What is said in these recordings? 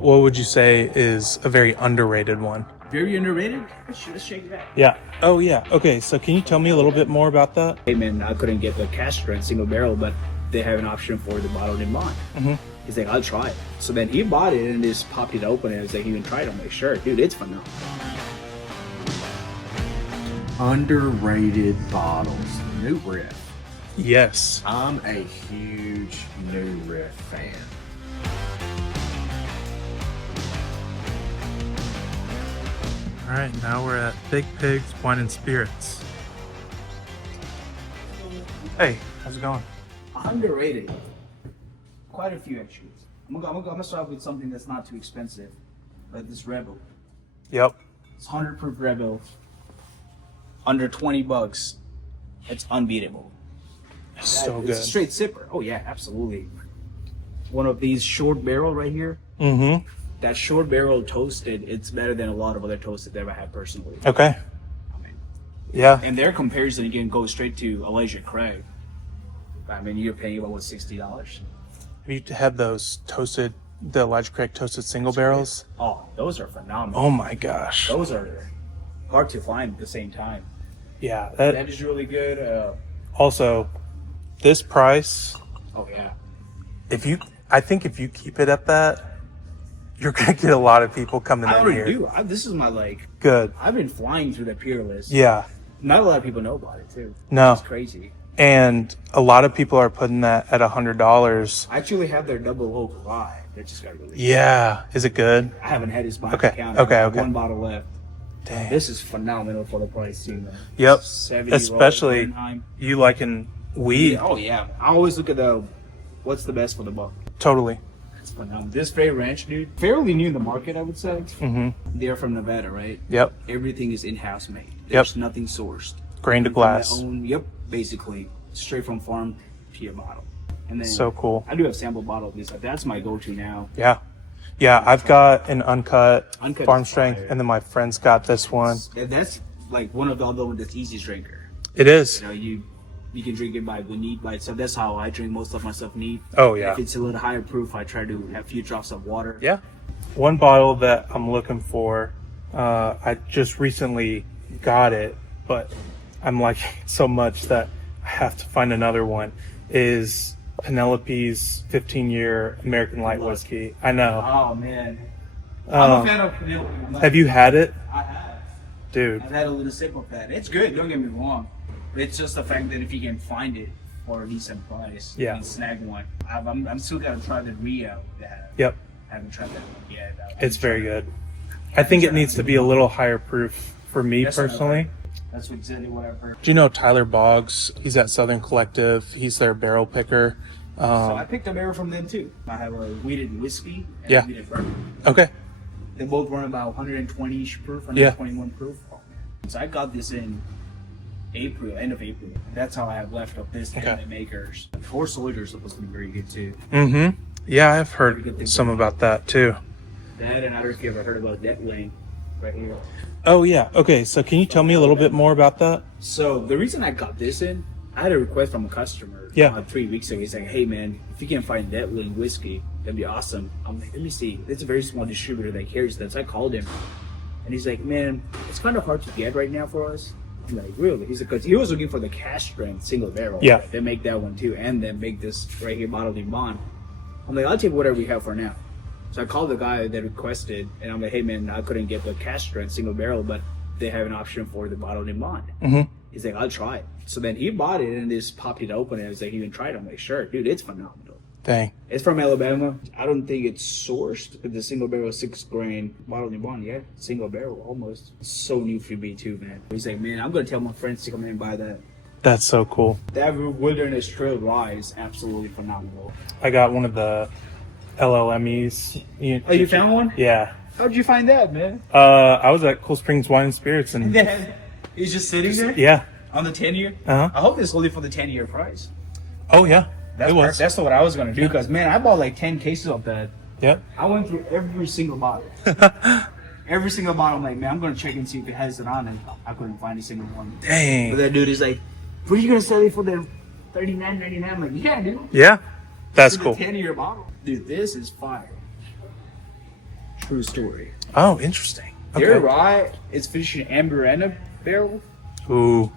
What would you say is a very underrated one? Very underrated? Let's shake that. Yeah. Oh, yeah. Okay, so can you tell me a little bit more about that? Hey man, I couldn't get the cask strength single barrel, but they have an option for the bottled in bond. He's like, I'll try it. So then he bought it and just popped it open and was like, you can try it. I'm like, sure, dude, it's phenomenal. Underrated bottles. New Riff. Yes. I'm a huge New Riff fan. All right, now we're at Big Pig's Wine and Spirits. Hey, how's it going? Underrated. Quite a few actually. I'm gonna start with something that's not too expensive, like this Rebel. Yep. It's 100 proof Rebel. Under $20. It's unbeatable. So good. It's a straight sipper. Oh yeah, absolutely. One of these short barrel right here. Mm-hmm. That short barrel toasted, it's better than a lot of other toasted that I've had personally. Okay. I mean, Yeah. and their comparison, you can go straight to Elijah Craig. I mean, you're paying about what, $60? Have you had those toasted, the Elijah Craig toasted single barrels? Oh, those are phenomenal. Oh my gosh. Those are hard to find at the same time. Yeah. That is really good. Also, this price, Oh yeah. I think if you keep it at that, you're gonna get a lot of people coming I in already here. do. This is my Good. I've been flying through the peer list. Yeah. Not a lot of people know about it too. No. It's crazy. And a lot of people are putting that at $100. I actually have their double oak rye. That just got released. Yeah. Is it good? I haven't had this by Okay, the count. okay, I have okay. One bottle left. Dang. This is phenomenal for the price too, man. Yep. 70 Especially Fahrenheit. you liking weed. Oh yeah. I always look at what's the best for the buck. Totally. It's phenomenal. This Fair Ranch, dude, fairly new in the market, I would say. Mm-hmm. They're from Nevada, right? Yep. Everything is in-house made. There's nothing sourced. Grain to From glass. their own, yep, basically straight from farm to your bottle. And then So cool. I do have sample bottle of these. That's my go-to now. Yeah. Yeah, I've got an uncut Uncut farm is strength, fire. and then my friend's got this one. And that's like one of the other ones that's easiest drinker. It is. You know, you can drink it by neat by itself. That's how I drink most of my stuff neat. Oh, yeah. If it's a little higher proof, I try to have a few drops of water. Yeah. One bottle that I'm looking for, I just recently got it, but I'm liking it so much that I have to find another one, is Penelope's 15-year American Light Whiskey. I know. Oh man, I'm a fan of Penelope. Have you had it? I have. Dude. I've had a little sip of that. It's good. Don't get me wrong. It's just the fact that if you can find it for a decent price, Yeah. you can snag one. I'm still gonna try the Rio. Yep. I haven't tried that one yet. It's very good. I think it needs to be a little higher proof for me That's what I've personally. heard. That's exactly what I've heard. Do you know Tyler Boggs? He's at Southern Collective. He's their barrel picker. So I picked a barrel from them too. I have a wheated whiskey and Yeah. a wheated bourbon. Okay. They both run about 120-ish proof, 121 proof. Oh, man. So I got this in April, end of April. That's how I have left of this and the makers. Four Soldiers supposed to be very good too. Mm-hmm. Yeah, I've heard some about that too. That, and I don't know if you ever heard about that lane right here. Oh, yeah. Okay, so can you tell me a little bit more about that? So the reason I got this in, I had a request from a customer 3 weeks ago. He's like, hey man, if you can find that lane whiskey, that'd be awesome. I'm like, let me see. It's a very small distributor that carries that. So I called him and he's like, man, it's kind of hard to get right now for us. I'm like, really? He's like, because he was looking for the cask strength single barrel. Yeah. They make that one too, and then make this right here bottled in bond. I'm like, I'll take whatever we have for now. So I called the guy that requested, and I'm like, hey man, I couldn't get the cask strength single barrel, but they have an option for the bottled in bond. Mm-hmm. He's like, I'll try it. So then he bought it and just popped it open and was like, you can try it. I'm like, sure, dude, it's phenomenal. Dang. It's from Alabama. I don't think it's sourced, but the single barrel 6 grain bottled in bond, yeah, single barrel almost. It's so new for me too, man. He's like, man, I'm gonna tell my friends to come in and buy that. That's so cool. That Wilderness Trail rye is absolutely phenomenal. I got one of the LLMEs. Oh, you found one? Yeah. How'd you find that, man? I was at Cool Springs Wine and Spirits, and He's just sitting there? yeah. On the 10-year? Uh-huh. I hope it's only for the 10-year price. Oh, yeah. That's it was. That's what I was gonna do, because man, I bought like 10 cases of that. Yep. I went through every single bottle. Every single bottle, I'm like, man, I'm gonna check and see if it has it on, and I couldn't find a single one. Dang. But that dude is like, what are you gonna sell it for the $39.99? I'm like, yeah, dude. Yeah. That's It's cool. a 10-year bottle. Dude, this is fire. true story. Oh, interesting. Their Okay. rye is finished in amber and a barrel. Ooh.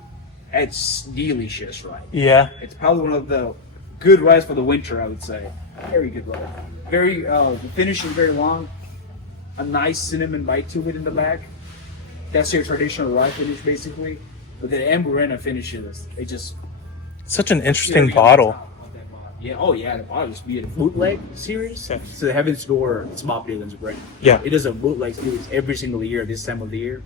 It's delicious rye. Yeah. It's probably one of the good ryes for the winter, I would say. Very good rye. Very, the finish is very long. A nice cinnamon bite to it in the back. That's your traditional rye finish, basically. But the Amburena finishes, it just... Such an interesting bottle. Yeah, oh yeah, the bottle is beautiful. Bootleg series. Okay. So the Heaven's Door, it's Bob Dylan's brand. Yeah. It is a bootleg series every single year, this time of the year.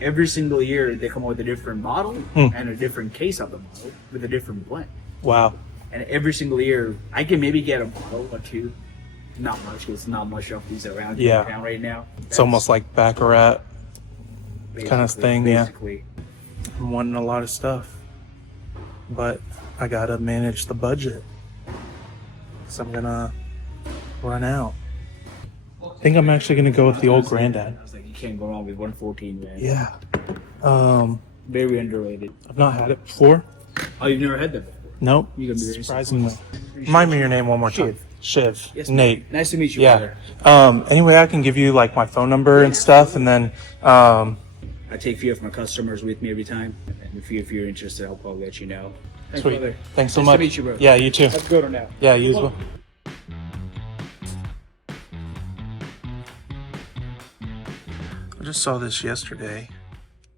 Every single year, they come up with a different bottle and a different case of the bottle with a different blend. Wow. And every single year, I can maybe get a bottle or two. Not much, because it's not much of these around in town right now. It's almost like Baccarat kind of thing, basically. yeah. I'm wanting a lot of stuff, but I gotta manage the budget, so I'm gonna run out. I think I'm actually gonna go with the Old Grandad. I was like, you can't go wrong with 114, man. Yeah. Very underrated. I've not had it before. Oh, you've never had that before? Nope. You gonna be very Surprisingly. Remind me your name one more time. Shiv. Yes, Nate. Nice to meet you, Yeah. brother. Anyway, I can give you like my phone number and stuff, and then I take a few of my customers with me every time. And if you're interested, I'll probably let you know. Thanks, sweet. brother. Thanks so Nice much. to meet you, bro. Yeah, you too. Let's go to now. Yeah, you as well. I just saw this yesterday.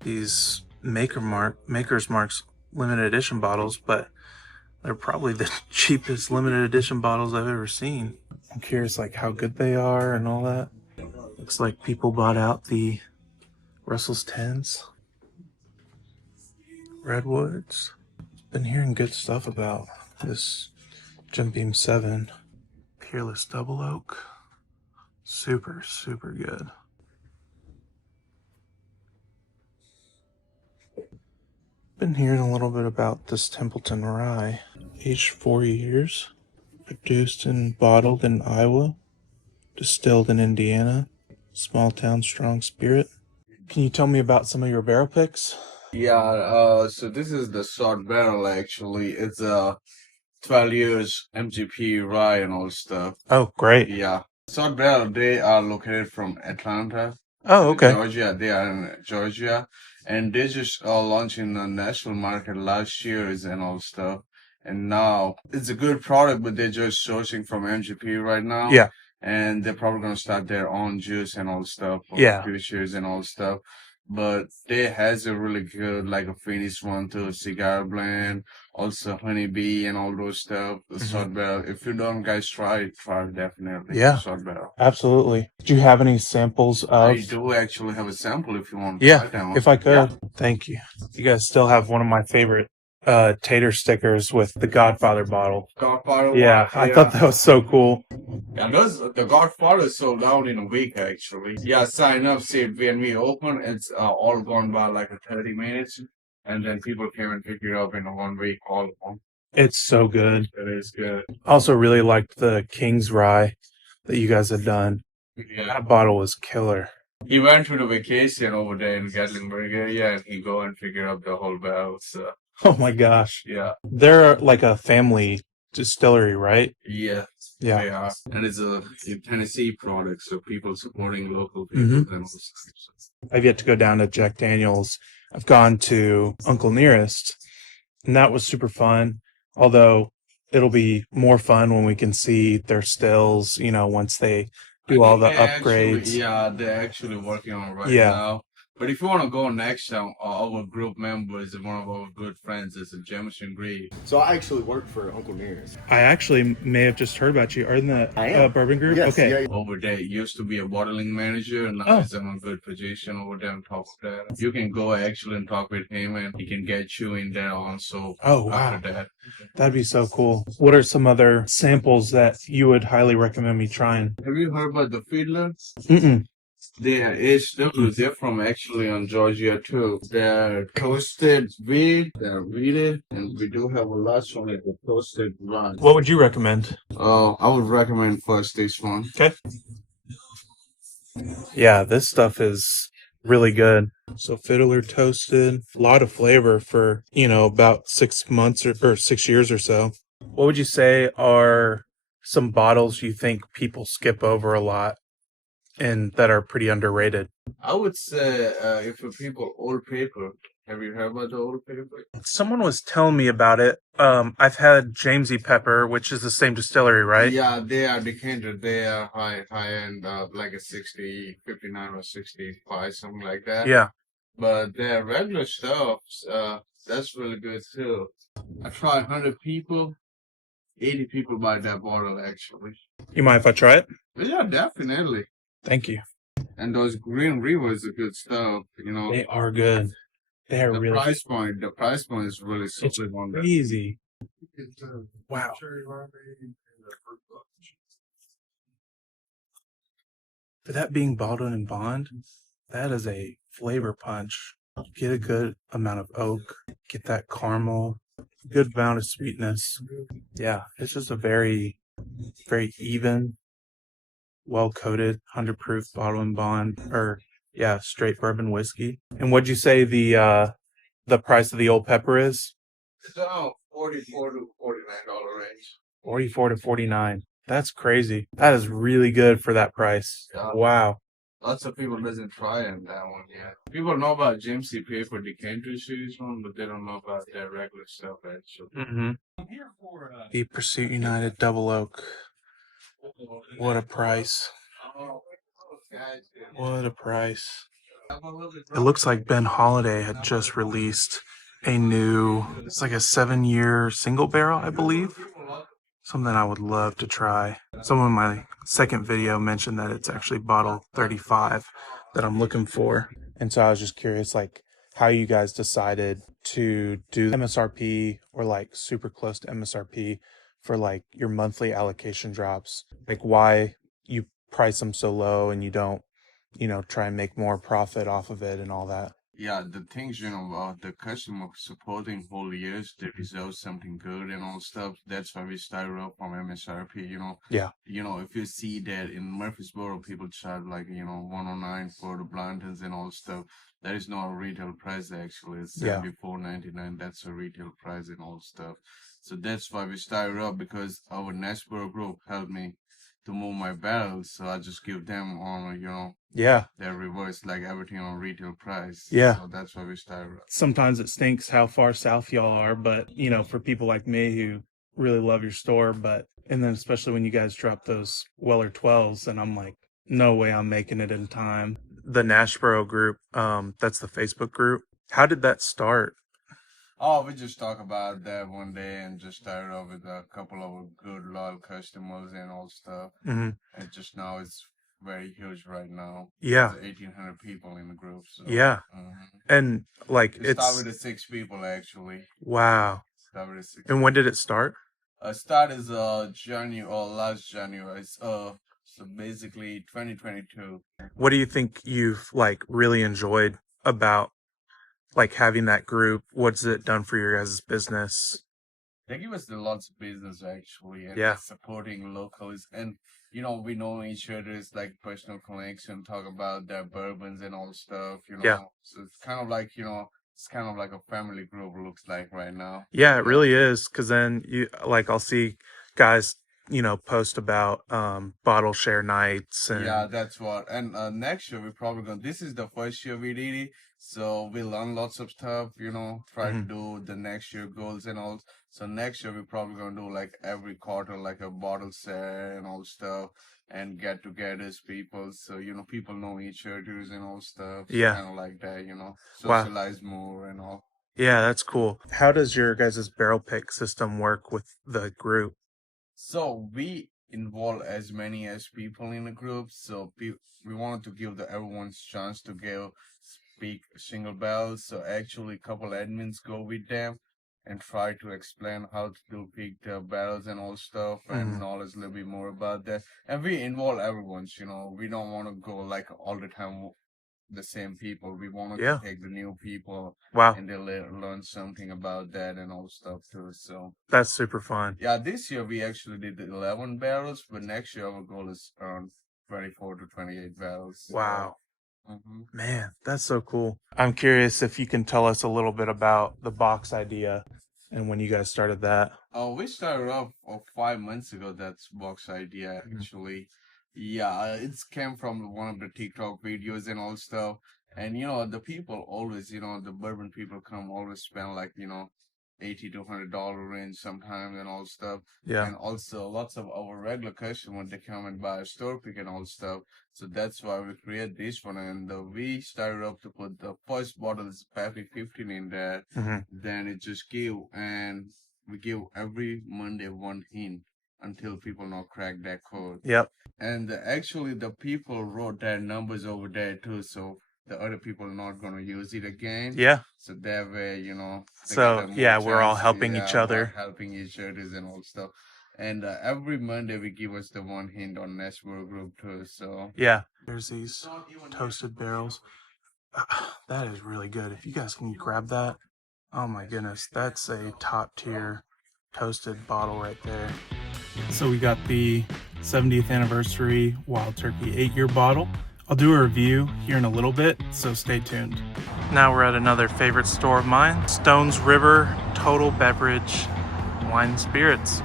These Maker's Mark's limited edition bottles, but they're probably the cheapest limited edition bottles I've ever seen. I'm curious like how good they are and all that. Looks like people bought out the Russell's 10s. Redwoods. Been hearing good stuff about this Jim Beam 7 Peerless Double Oak. Super, super good. Been hearing a little bit about this Templeton Rye. Aged 4 years. Produced and bottled in Iowa. Distilled in Indiana. Small town strong spirit. Can you tell me about some of your barrel picks? Yeah, so this is the short barrel actually. It's 12 years MGP rye and all stuff. Oh, great. Yeah. Short barrel, they are located from Atlanta, Oh, okay. Georgia. They are in Georgia. And they just launched in the national market last year and all stuff. And now it's a good product, but they're just sourcing from MGP right now. Yeah. And they're probably going to start their own juice and all stuff for Yeah. futures and all stuff. But they has a really good, like a finished one too, cigar blend, also honeybee and all those stuff. The short barrel. If you don't guys try it definitely. Yeah. Short barrel. Absolutely. Do you have any samples of? I do actually have a sample if you want to Yeah, try that one. if I could. Yeah. Thank you. You guys still have one of my favorite tater stickers with the Godfather bottle. Godfather. Yeah, I thought that was so cool. Yeah, the Godfather sold out in a week actually. Yeah, sign up. See, when we open, it's all gone by like 30 minutes, and then people came and pick it up in 1 week. All of them. It's so good. It is good. Also really liked the King's Rye that you guys had done. Yeah. That bottle was killer. He went to the vacation over there in Gatlinburg area, and he go and figure out the whole barrel. So Oh my gosh. yeah, They're like a family distillery, right? yeah. Yeah. They are. And it's a Tennessee product, so people supporting local people and all stuff. I've yet to go down to Jack Daniel's. I've gone to Uncle Nearest, and that was super fun. Although it'll be more fun when we can see their stills, once they do all the upgrades. They're actually working on it right Yeah. now. But if you want to go next time, our group members, one of our good friends is Jameson Green. So I actually work for Uncle Nearest. I actually may have just heard about you. Are in the I am. Bourbon Group? Yes, Okay. yeah. Over there, used to be a bottling manager, and now Oh. he's in a good position over there on top of that. You can go actually and talk with him, and he can get you in there also. Oh, wow. After that. That'd be so cool. What are some other samples that you would highly recommend me trying? Have you heard about the Fiddler? Mm-mm. They're HW. They're from actually on Georgia too. They're toasted wheat, they're wheated, and we do have a last one like the toasted rye. What would you recommend? I would recommend first this one. Okay. Yeah, this stuff is really good. So Fiddler toasted, a lot of flavor for, about 6 months or 6 years or so. What would you say are some bottles you think people skip over a lot? and that are pretty underrated? I would say if for people, Old Paper. Have you heard about the Old Paper? Someone was telling me about it. I've had Jamesy Pepper, which is the same distillery, right? Yeah, they are decanted. They are high end, like a 60, 59 or 65, something like that. Yeah. But their regular stuff, that's really good too. I tried 100 people, 80 people buy that bottle actually. You mind if I try it? Yeah, definitely. Thank you. And those Green Rivers are good stuff, you know. They are good. They are really. The price point is really It's something on that. easy. Wow. For that being bottled in bond, that is a flavor punch. Get a good amount of oak, get that caramel, good amount of sweetness. Yeah, it's just a very, very even, well coated, 100 proof bottle and bond, or yeah, straight bourbon whiskey. And what'd you say the price of the Old Pepper is? It's about $44 to $49 range. 44 to 49. That's crazy. That is really good for that price. Yeah. Wow. Lots of people doesn't try that one yet. People know about Jamesy Paper decanter series one, but they don't know about their regular stuff actually. Mm-hmm. Deep Pursuit United Double Oak. What a price. What a price. It looks like Ben Holiday had just released a new, it's like a 7-year single barrel, I believe. Something I would love to try. Someone in my second video mentioned that it's actually bottle 35 that I'm looking for. And so I was just curious, like, how you guys decided to do MSRP or like super close to MSRP for like your monthly allocation drops. Like why you price them so low and you don't, try and make more profit off of it and all that. Yeah, the things, the customer supporting whole years, they deserve something good and all stuff. That's why we started off from MSRP, Yeah. If you see that in Murfreesboro, people charge like, 109 for the Blantons and all stuff. That is not a retail price actually. It's Yeah. $74.99. That's a retail price and all stuff. So that's why we started up because our Nashboro group helped me to move my barrels. So I just give them on, Yeah. they're reversed like everything on retail price. Yeah. So that's why we started. Sometimes it stinks how far south y'all are, but for people like me who really love your store, and then especially when you guys drop those Weller 12s and I'm like, no way I'm making it in time. The Nashboro group, that's the Facebook group. How did that start? Oh, we just talked about that one day and just started off with a couple of good loyal customers and all stuff. Mm-hmm. And just now it's very huge right now. Yeah. There's 1,800 people in the group. So, yeah. And like it started with 6 people actually. Wow. Started with 6. And when did it start? Start is January or last January. So basically 2022. What do you think you've like really enjoyed about like having that group? What's it done for your guys' business? They give us lots of business actually, and Yeah. supporting locals, and we know each other's like personal connection, talk about their bourbons and all stuff, Yeah. So it's kind of like it's kind of like a family group looks like right now. Yeah, it really is. Cause then I'll see guys, post about bottle share nights and Yeah, that's what. And next year we're probably gonna. This is the first year we did it, so we learn lots of stuff. Try to do the next year goals and all. So next year we're probably gonna do like every quarter, like a bottle share and all stuff, and get togethers people. So people know each other's and all stuff. So Yeah. kind of like that. Wow. Socialize more and all. Yeah, that's cool. How does your guys' barrel pick system work with the group? So we involve as many as people in the group. So we wanted to give everyone's chance to speak single barrels. So actually, a couple admins go with them and try to explain how to pick the barrels and all stuff and knowledge a little bit more about that. And we involve everyone's. We don't want to go like all the time the same people. We wanted to take the new people. Wow. And they learn something about that and all stuff too. So that's super fun. Yeah, this year we actually did 11 barrels, but next year our goal is around 24 to 28 barrels. Wow. Man, that's so cool. I'm curious if you can tell us a little bit about the box idea and when you guys started that. We started off 5 months ago. That's box idea actually. Yeah, it's came from one of the TikTok videos and all stuff. And the people always, the bourbon people come always spend like, 80 to $100 range sometimes and all stuff. Yeah. And also lots of our regular customers they come and buy a store pick and all stuff. So that's why we create this one. And we started up to put the first bottle is Pappy 15 in there. Mm-hmm. Then it just give, and we give every Monday one hint until people not crack that code. Yep. And actually, the people wrote their numbers over there too, so the other people are not gonna use it again. Yeah. So that way, they So get a more yeah, we're all chance, helping each other. helping each other and all stuff. And every Monday we give us the one hint on Nashville group too. So Yeah. There's these toasted barrels. That is really good. If you guys can grab that, oh my goodness, that's a top tier toasted bottle right there. So we got the 70th anniversary Wild Turkey 8-year bottle. I'll do a review here in a little bit, so stay tuned. Now we're at another favorite store of mine, Stones River Total Beverage Wine and Spirits.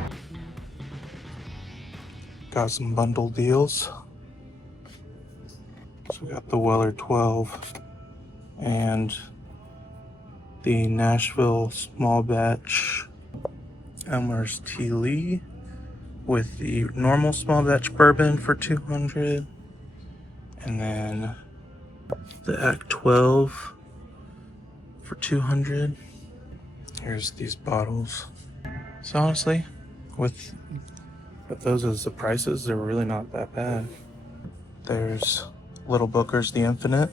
Got some bundle deals. So we got the Weller 12 and the Nashville Small Batch Elmer's Tea Lee with the normal small batch bourbon for $200, and then the Act 12 for $200. Here's these bottles. So honestly, with those as the prices, they're really not that bad. There's Little Booker's The Infinite.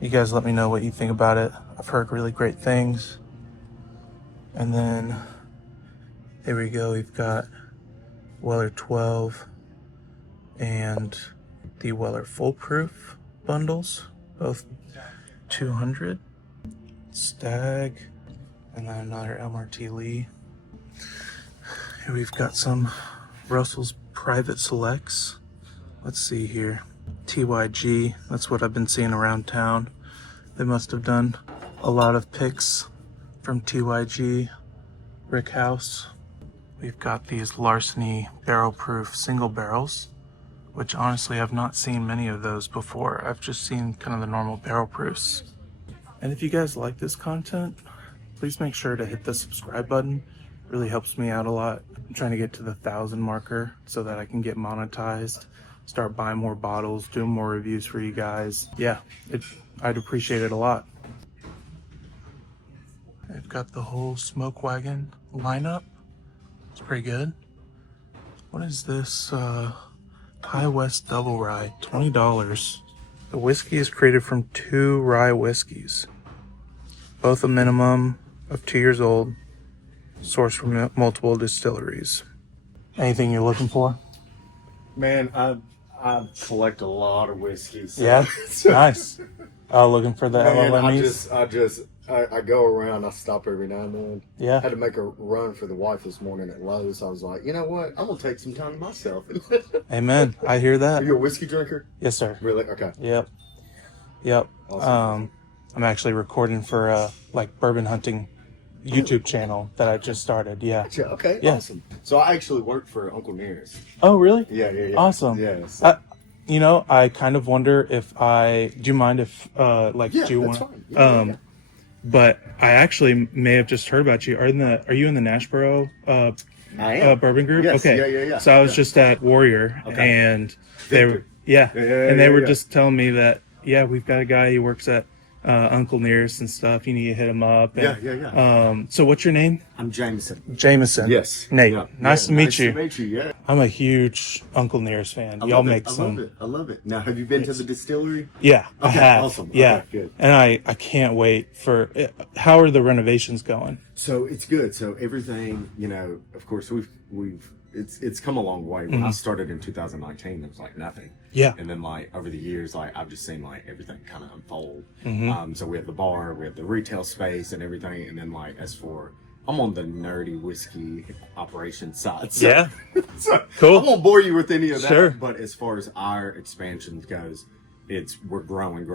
You guys let me know what you think about it. I've heard really great things. And then here we go, we've got Weller 12 and the Weller Full Proof bundles, both $200. Stag, and then another MRT Lee. Here we've got some Russell's Private Selects. Let's see here. TYG, that's what I've been seeing around town. They must have done a lot of picks from TYG. Rick House. We've got these Larceny barrel proof single barrels, which honestly I've not seen many of those before. I've just seen kind of the normal barrel proofs. And if you guys like this content, please make sure to hit the subscribe button. It really helps me out a lot. I'm trying to get to the 1,000 marker so that I can get monetized, start buying more bottles, doing more reviews for you guys. Yeah, I'd appreciate it a lot. I've got the whole Smoke Wagon lineup. It's pretty good. What is this? High West Double Rye, $20. The whiskey is created from 2 rye whiskeys, both a minimum of 2 years old, sourced from multiple distilleries. Anything you're looking for? Man, I collect a lot of whiskeys. So. Yeah, nice. Looking for the Man, LLMs. I go around. I stop every now and then. Yeah. I had to make a run for the wife this morning at Lowe's. I was like, you know what? I'm gonna take some time to myself. Amen. I hear that. Are you a whiskey drinker? Yes, sir. Really? Okay. Yep. Awesome. I'm actually recording for bourbon hunting YouTube channel that I just started. Yeah. Gotcha. Okay. Yeah. Awesome. So I actually work for Uncle Nearest. Oh, really? Yeah. Awesome. Yes. I kind of wonder if do you mind if Yeah, do you that's want? fine. Yeah. But I actually may have just heard about you. Are you in the Nashboro I am. bourbon group? Yes. Okay. Yeah. So I was just at Warrior, Okay. and they were they were just telling me that we've got a guy who works at Uncle Nearest and stuff. You need to hit him up. And, Yeah. So what's your name? I'm Jameson. Jameson. Yes. Nate. Yeah. Nice to meet you. Nice to meet you. Yeah. I'm a huge Uncle Nearest fan. Y'all make some. I love it. Now, have you been to the distillery? Yeah, I Okay, have. awesome. Yeah, Okay, good. And I can't wait for. How are the renovations going? So it's good. So everything, of course, it's come a long way. When I started in 2019, there was nothing. Yeah. And then over the years, I've just seen everything kind of unfold. Mm-hmm. So we have the bar, we have the retail space and everything. And then as for, I'm on the nerdy whiskey operation side. So, Yeah. so Cool. I won't bore you with any of that. Sure. But as far as our expansion goes, we're growing.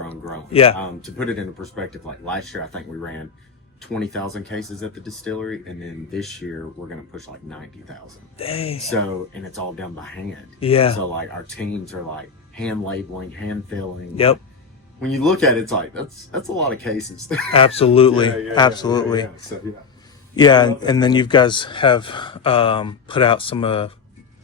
Yeah. To put it into perspective, last year, I think we ran 20,000 cases at the distillery, and then this year we're going to push like 90,000. Dang. So, and it's all done by hand. Yeah. So like our teams are like hand labeling, hand filling. Yep. When you look at it, it's like that's a lot of cases. Absolutely. Absolutely. Yeah. So and then you guys have put out some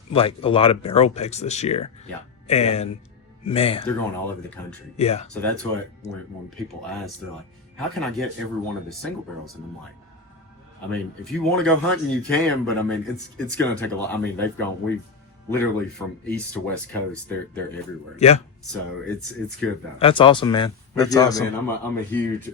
like a lot of barrel picks this year. Yeah. And man, they're going all over the country. Yeah. So that's what when people ask, they're like, how can I get every one of the single barrels? And I'm like, I mean, if you want to go hunting, you can, but I mean, it's going to take a lot. I mean, we've literally from east to west coast, they're everywhere. Yeah. So it's good though. That's awesome, man. That's awesome. Man, I'm a huge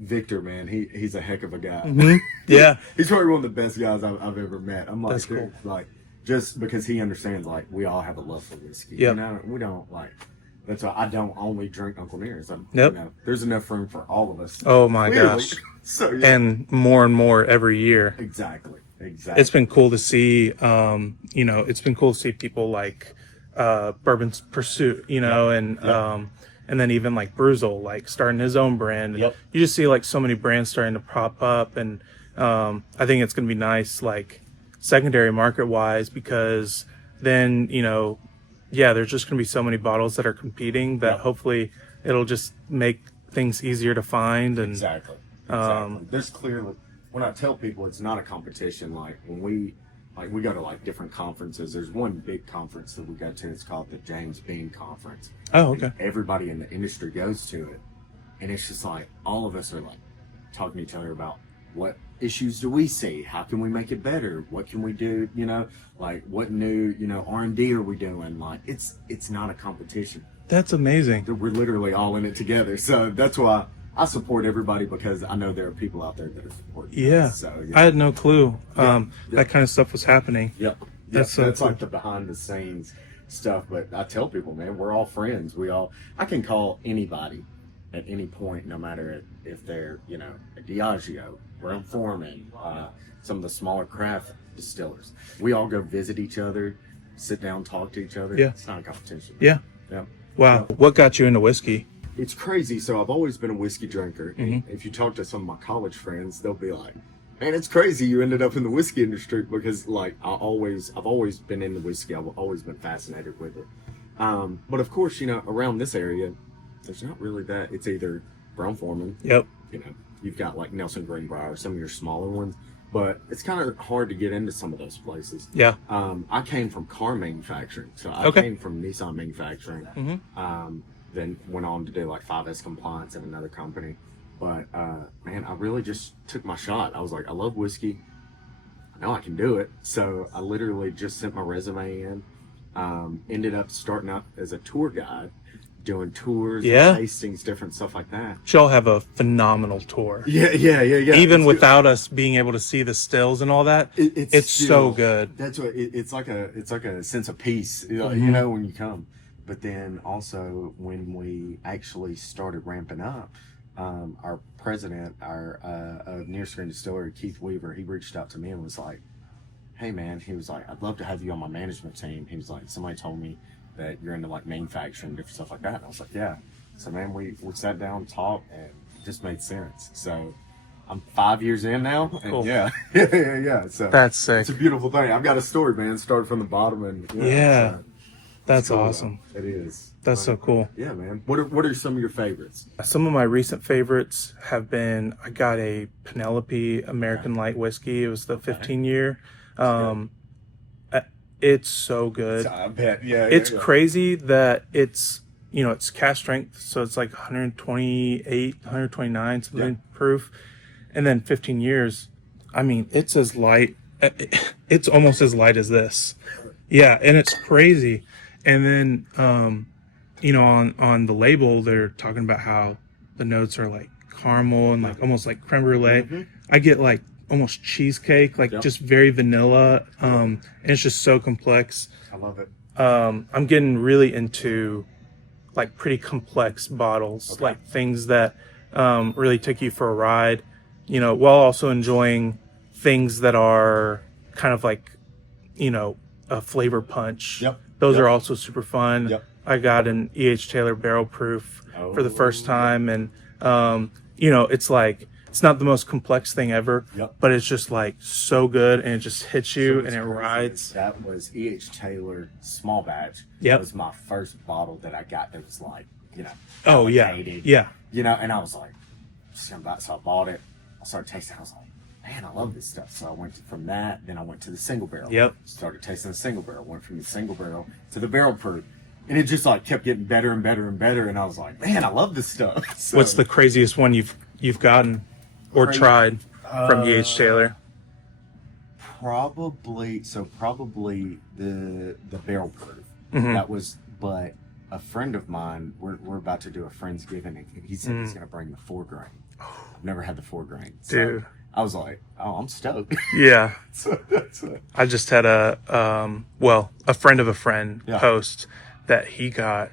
Victor, man. He's a heck of a guy. Mm-hmm. Yeah. He's probably one of the best guys I've ever met. I'm like, that's cool. Like, just because he understands, like, we all have a love for whiskey. Yep. You know, we don't like. That's why I don't only drink Uncle Near's. Yep. You know, there's enough room for all of us. Oh my clearly. gosh. So yeah. And more every year. Exactly. It's been cool to see. It's been cool to see people like Bourbon's Pursuit. And then even like Bruzel, like starting his own brand. Yep. You just see like so many brands starting to pop up, and I think it's going to be nice, like secondary market wise, because then there's just going to be so many bottles that are competing that hopefully it'll just make things easier to find. And exactly. There's clearly, when I tell people it's not a competition, like when we go to like different conferences, there's one big conference that we go to, it's called the James Bean Conference. Oh, okay. And everybody in the industry goes to it, and it's just like all of us are like talking to each other about what issues do we see, how can we make it better, what can we do, like what new R&D are we doing. Like it's not a competition. That's amazing. We're literally all in it together. So that's why I support everybody, because I know there are people out there that are supporting. Yeah. So, I had no clue that kind of stuff was happening. Yep. That's like the behind the scenes stuff. But I tell people, man, we're all friends. I can call anybody at any point, no matter if they're, a Diageo, Brown Foreman, some of the smaller craft distillers. We all go visit each other, sit down, talk to each other. Yeah. It's not a competition. Yeah. Yeah. Wow. What got you into whiskey? It's crazy. So I've always been a whiskey drinker. And if you talk to some of my college friends, they'll be like, man, it's crazy you ended up in the whiskey industry, because like I've always been into whiskey. I've always been fascinated with it. But of course, around this area, there's not really that. It's either Brown Foreman. Yep. You've got like Nelson Greenbrier, some of your smaller ones, but it's kind of hard to get into some of those places. Yeah. I came from car manufacturing. So I came from Nissan manufacturing. Then went on to do like 5S compliance at another company. But man, I really just took my shot. I was like, I love whiskey. I know I can do it. So I literally just sent my resume in. Ended up starting out as a tour guide, doing tours, and tastings, different stuff like that. Y'all have a phenomenal tour. Yeah. Even without us being able to see the stills and all that, it's still so good. That's what it's like a sense of peace, when you come. But then also when we actually started ramping up, our president, of Near Screen Distillery, Keith Weaver, he reached out to me and was like, hey man, he was like, I'd love to have you on my management team. He was like, somebody told me that you're into like manufacturing, different stuff like that. And I was like, yeah. So man, we sat down, talked, and it just made sense. So I'm 5 years in now. And cool. Yeah. So that's sick. It's a beautiful thing. I've got a story, man. Started from the bottom, and so that's cool, awesome. Though. It is. That's so cool. Yeah, man. What are some of your favorites? Some of my recent favorites have been, I got a Penelope American Light Whiskey. It was the 15-year. It's so good. I bet. Yeah. It's crazy that it's cask strength, so it's like 128, 129 something proof, and then 15 years. I mean, it's as light. It's almost as light as this. Yeah, and it's crazy. And then on the label, they're talking about how the notes are like caramel and like almost like creme brulee. I get like almost cheesecake, like just very vanilla. And it's just so complex. I love it. I'm getting really into like pretty complex bottles, like things that really take you for a ride, while also enjoying things that are kind of like, a flavor punch. Those are also super fun. I got an E.H. Taylor barrel proof for the first time, and it's it's not the most complex thing ever, Yep. but it's just like so good, and it just hits you, So and it what's crazy rides. is that was E.H. Taylor small batch. Yep. That was my first bottle that I got that was like, Oh yeah, allocated, yeah, and I was like, so I bought it. I started tasting. I was like, man, I love this stuff. So I went from that. Then I went to the single barrel. Yep. Started tasting the single barrel. Went from the single barrel to the barrel proof, and it just like kept getting better and better and better. And I was like, man, I love this stuff. So, What's the craziest one you've gotten or tried from E.H. Taylor? Probably the barrel proof. Mhm. That was, but a friend of mine, we're about to do a Friendsgiving, and he said he's gonna bring the 4 grain. I've never had the 4 grain. So Dude. I was like, oh, I'm stoked. Yeah. So that's it. I just had a friend of a friend Yeah. post that he got.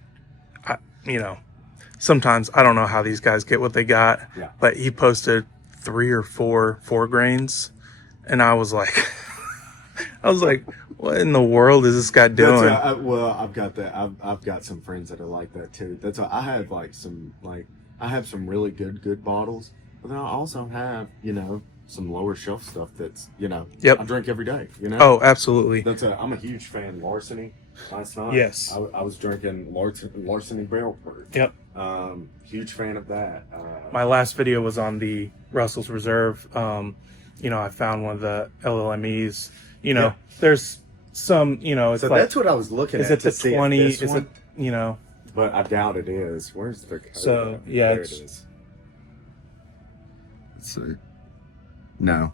Sometimes I don't know how these guys get what they got, Yeah. but he posted 3 or 4 grains, and I was like, what in the world is this guy doing? I've got that. I've got some friends that are like that too. That's why I have I have some really good bottles, but then I also have some lower shelf stuff that's Yep. I drink every day. Oh, absolutely. I'm a huge fan. Larceny last night. Yes. I was drinking Larceny barrel proof. Yep. Huge fan of that. My last video was on the Russell's Reserve. I found one of the LLMEs. Yeah. There's some. It's So like, that's what I was looking is at. it the to see if 20? this Is one- it But I doubt it is. Where's the code? So, yeah, there it it's- is. Let's see. No,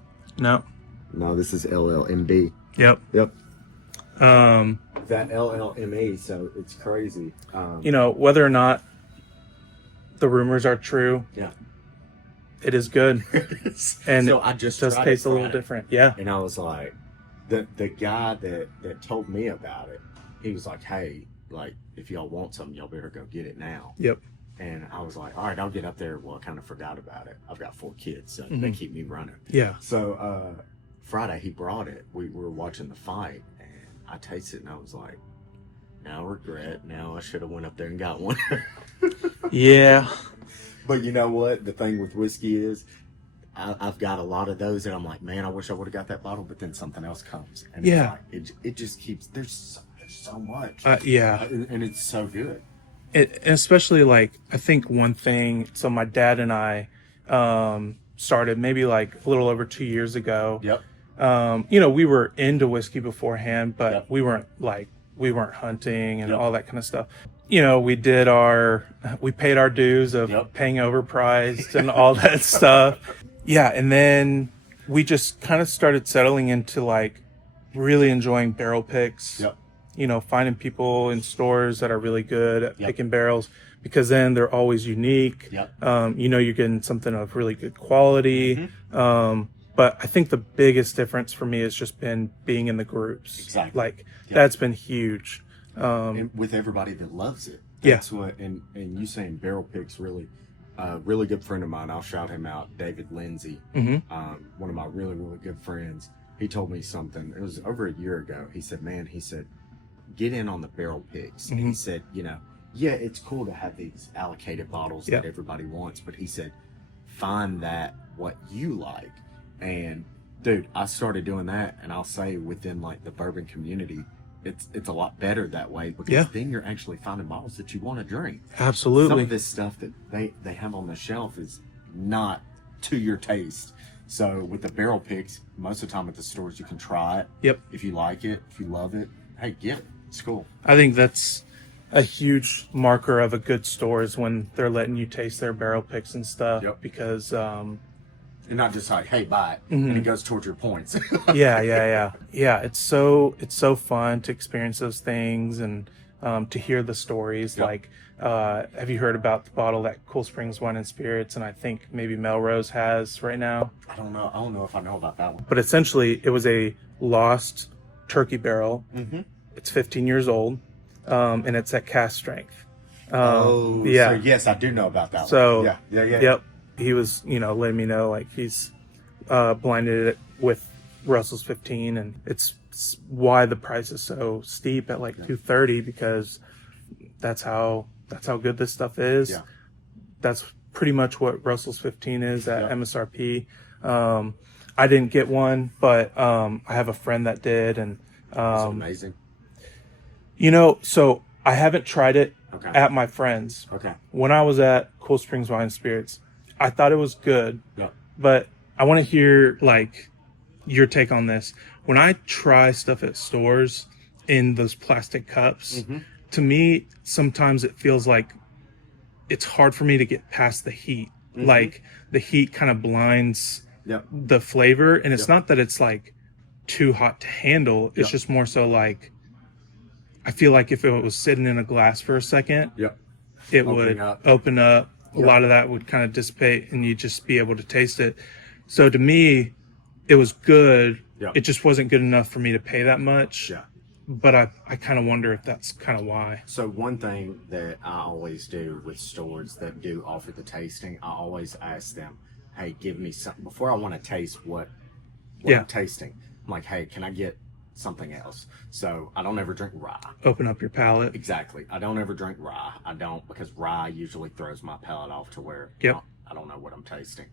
this is LLMB. Yep. Yep. Um, That LLMA, so it's crazy. whether or not the rumors are true, Yeah. it is good, and so it I just does tried taste it a little Friday, different. Yeah. and I was like, the guy that told me about it, he was like, hey, like if y'all want something, y'all better go get it now. Yep. And I was like, all right, I'll get up there. Well, I kind of forgot about it. I've got 4 kids, so they Mhm. keep me running. Yeah. So Friday he brought it. We were watching the fight, and I tasted it, and I was like, now I regret. Now I should have went up there and got one. Yeah. But you know what? The thing with whiskey is, I've got a lot of those, and I'm like, man, I wish I would have got that bottle. But then something else comes, and Yeah. it's like, it just keeps. There's so much, Yeah. and it's so good. And especially like I think one thing. So my dad and I started maybe like a little over 2 years ago. Yep. We were into whiskey beforehand, but Yep. we weren't hunting and Yep. all that kind of stuff. We paid our dues of Yep. paying overpriced and all that stuff. Yeah. And then we just kind of started settling into like really enjoying barrel picks. Yep. Finding people in stores that are really good at Yep. picking barrels, because then they're always unique. Yep. You're getting something of really good quality. Mm-hmm. But I think the biggest difference for me has just been being in the groups. Exactly. Like Yep. that's been huge. And with everybody that loves it. Yeah. That's what, and you saying barrel picks, really, really good friend of mine, I'll shout him out, David Lindsay, Mhm. one of my really, really good friends. He told me something, it was over a year ago. He said, get in on the barrel picks. And he Mhm. said, yeah, it's cool to have these allocated bottles Yeah. that everybody wants, but he said, find that what you like. And dude, I started doing that, and I'll say within like the bourbon community, it's a lot better that way, because Yeah. then you're actually finding bottles that you want to drink. Some Absolutely. of this stuff that they have on the shelf is not to your taste. So with the barrel picks, most of the time at the stores you can try it. Yep. If you like it, if you love it, hey, get it. It's cool. I think that's a huge marker of a good store is when they're letting you taste their barrel picks and stuff. Yep. Because And not just like, hey, buy it, Mhm. and it goes towards your points. yeah. It's so fun to experience those things and to hear the stories. Yep. Like, have you heard about the bottle that Cool Springs Wine and Spirits, and I think maybe Melrose has right now? I don't know if I know about that one. But essentially, it was a lost turkey barrel. Mm-hmm. It's 15 years old, and it's at cast strength. So yes, I do know about that So, one. Yeah. Yep. He was, letting me know like he's blinded it with Russell's 15, and it's why the price is so steep at like $230, because that's how good this stuff is. Yeah. That's pretty much what Russell's 15 is at Yep. MSRP. I didn't get one, but I have a friend that did, and Is it amazing? So I haven't tried it Okay. at my friend's. Okay. When I was at Cool Springs Wine and Spirits, I thought it was good, Yep. but I want to hear like your take on this. When I try stuff at stores in those plastic cups, to me, sometimes it feels like it's hard for me to get past the heat. Like the heat kind of blinds Yep. the flavor, and it's not that it's like too hot to handle. It's Yep. just more so like I feel like if it was sitting in a glass for a second, Yep. it Opening would up. open up. A Yep. lot of that would kind of dissipate, and you'd just be able to taste it. So to me, it was good. Yep. It just wasn't good enough for me to pay that much. Yeah. But I kind of wonder if that's kind of why. So one thing that I always do with stores that do offer the tasting, I always ask them, hey, give me something before I want to taste what Yeah. I'm tasting. I'm like, hey, can I get something else? So I don't ever drink rye. Open up your palate. Exactly. I don't ever drink rye. I don't, because rye usually throws my palate off to where Yep. I don't know what I'm tasting.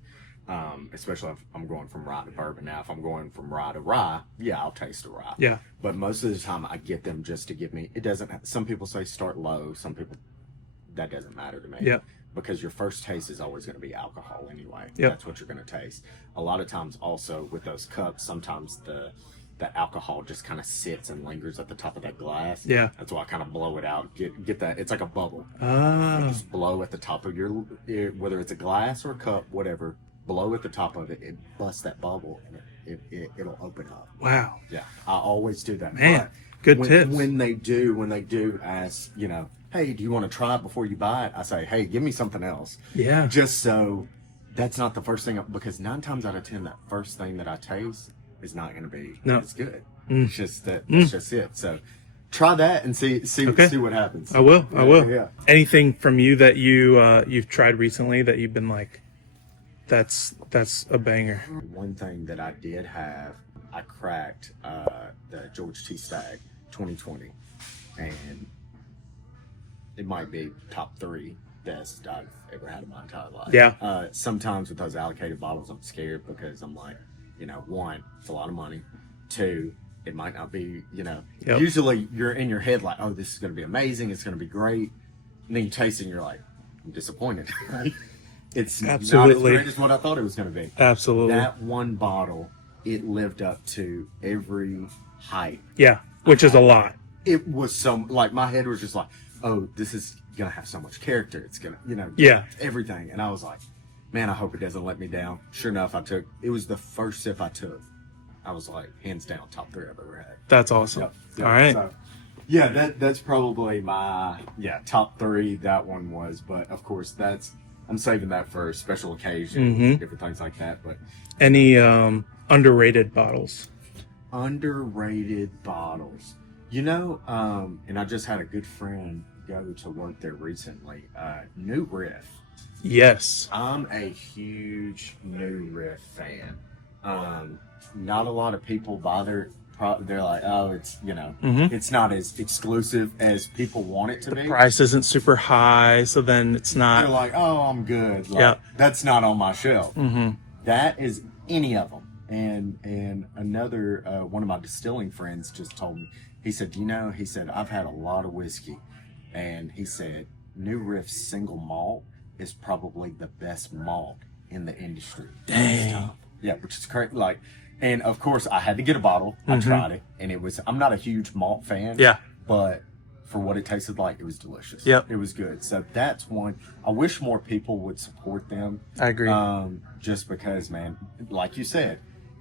Especially if I'm going from rye to bourbon. Now, if I'm going from rye to rye, yeah, I'll taste a rye. Yeah. But most of the time, I get them just to give me. It doesn't. Some people say start low. Some people, that doesn't matter to me. Yep. Because your first taste is always going to be alcohol anyway. Yep. That's what you're going to taste. A lot of times, also with those cups, sometimes the alcohol just kind of sits and lingers at the top of that glass. Yeah. That's why I kind of blow it out. Get that. It's like a bubble. Ah. Just blow at the top of your, whether it's a glass or a cup, whatever. Blow at the top of it. It busts that bubble, and it'll open up. Wow. Yeah, I always do that. Man, But good when, tips. When they do ask, hey, do you want to try it before you buy it? I say, hey, give me something else. Yeah. Just so that's not the first thing, because 9 times out of 10, that first thing that I taste is not going to be as good. It's just that's just it. So try that and see Okay. see what happens. I will. Yeah. Anything from you that you've tried recently that you've been like, that's a banger? One thing that I did have, I cracked the George T. Stagg 2020, and it might be top 3 best I've ever had in my entire life. Yeah. Sometimes with those allocated bottles, I'm scared because I'm like, 1, it's a lot of money. 2, it might not be, Yep. Usually you're in your head like, oh, this is going to be amazing, it's going to be great, and then you taste it and you're like, I'm disappointed. It's Absolutely. not as great as what I thought it was going to be. Absolutely. That one bottle, it lived up to every hype. Yeah. Which is a lot. It was so, like, my head was just like, oh, this is going to have so much character. It's going to, Yeah. everything. And I was like, man, I hope it doesn't let me down. Sure enough, it was the first sip I took. I was like, hands down, top 3 I've ever had. That's awesome. Yep. All right. So, yeah, that's probably my, top 3 that one was. But, of course, I'm saving that for special occasions, different things like that. But Any underrated bottles? Underrated bottles. And I just had a good friend go to work there recently. New Riff. Yes. I'm a huge New Riff fan. Not a lot of people bother. They're like, oh, it's it's not as exclusive as people want it to be. Price isn't super high, so then it's They're not. like, oh, I'm good. Like, Yeah. That's not on my shelf. Mm-hmm. That is any of them. And another one of my distilling friends just told me. He said, he said, I've had a lot of whiskey, and he said New Riff's single malt is probably the best malt in the industry. Dang. Yeah, which is correct. Like, and of course, I had to get a bottle. I tried it, and I'm not a huge malt fan. Yeah. But for what it tasted like, it was delicious. Yep. It was good. So that's one. I wish more people would support them. I agree. Just because, man, like you said,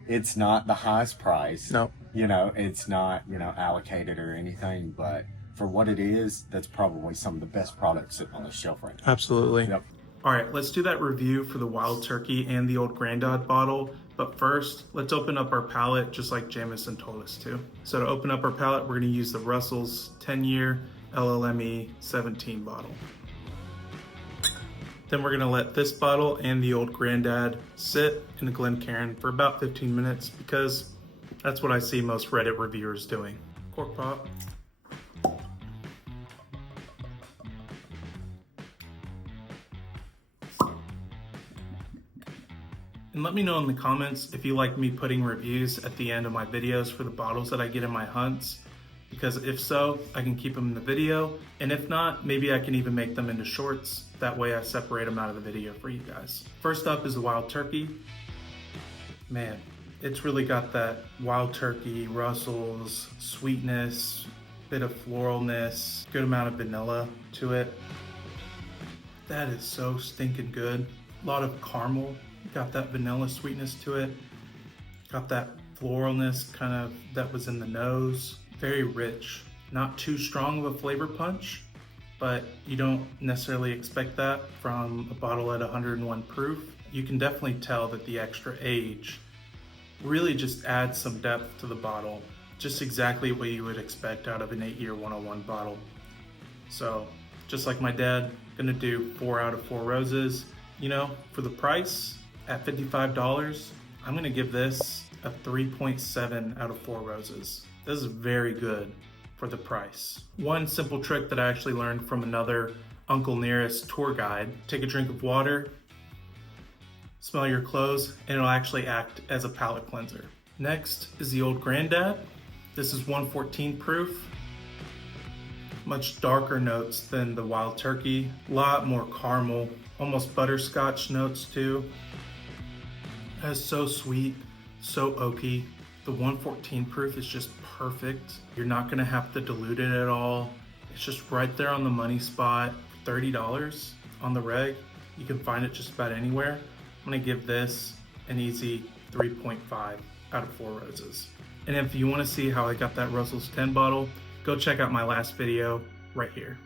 it's not the highest price. No. It's not, allocated or anything, but for what it is, that's probably some of the best products sitting on the shelf right now. Absolutely. Yep. All right, let's do that review for the Wild Turkey and the Old Grandad bottle. But first, let's open up our palate just like Jameson told us to. So to open up our palate, we're going to use the Russell's 10-year LLME 17 bottle. Then we're going to let this bottle and the Old Grandad sit in the Glencairn for about 15 minutes because that's what I see most Reddit reviewers doing. Cork pop. And let me know in the comments if you like me putting reviews at the end of my videos for the bottles that I get in my hunts, because if so, I can keep them in the video, and if not, maybe I can even make them into shorts. That way I separate them out of the video for you guys. First up is the Wild Turkey. Man, it's really got that Wild Turkey, Russell's, sweetness, bit of floralness, good amount of vanilla to it. That is so stinking good. A lot of caramel, got that vanilla sweetness to it. Got that floralness kind of that was in the nose. Very rich, not too strong of a flavor punch, but you don't necessarily expect that from a bottle at 101 proof. You can definitely tell that the extra age really just adds some depth to the bottle. Just exactly what you would expect out of an 8-year 101 bottle. So just like my dad, gonna do 4 out of 4 roses. You know, for the price at $55, I'm gonna give this a 3.7 out of 4 roses. This is very good for the price. One simple trick that I actually learned from another Uncle Nearest tour guide: take a drink of water, smell your clothes, and it'll actually act as a palate cleanser. Next is the Old Granddad. This is 114 proof. Much darker notes than the Wild Turkey. A lot more caramel, almost butterscotch notes too. That's so sweet, so oaky. The 114 proof is just perfect. You're not gonna have to dilute it at all. It's just right there on the money spot. $30 on the reg. You can find it just about anywhere. I'm gonna give this an easy 3.5 out of 4 roses. And if you wanna see how I got that Russell's 10 bottle, go check out my last video right here.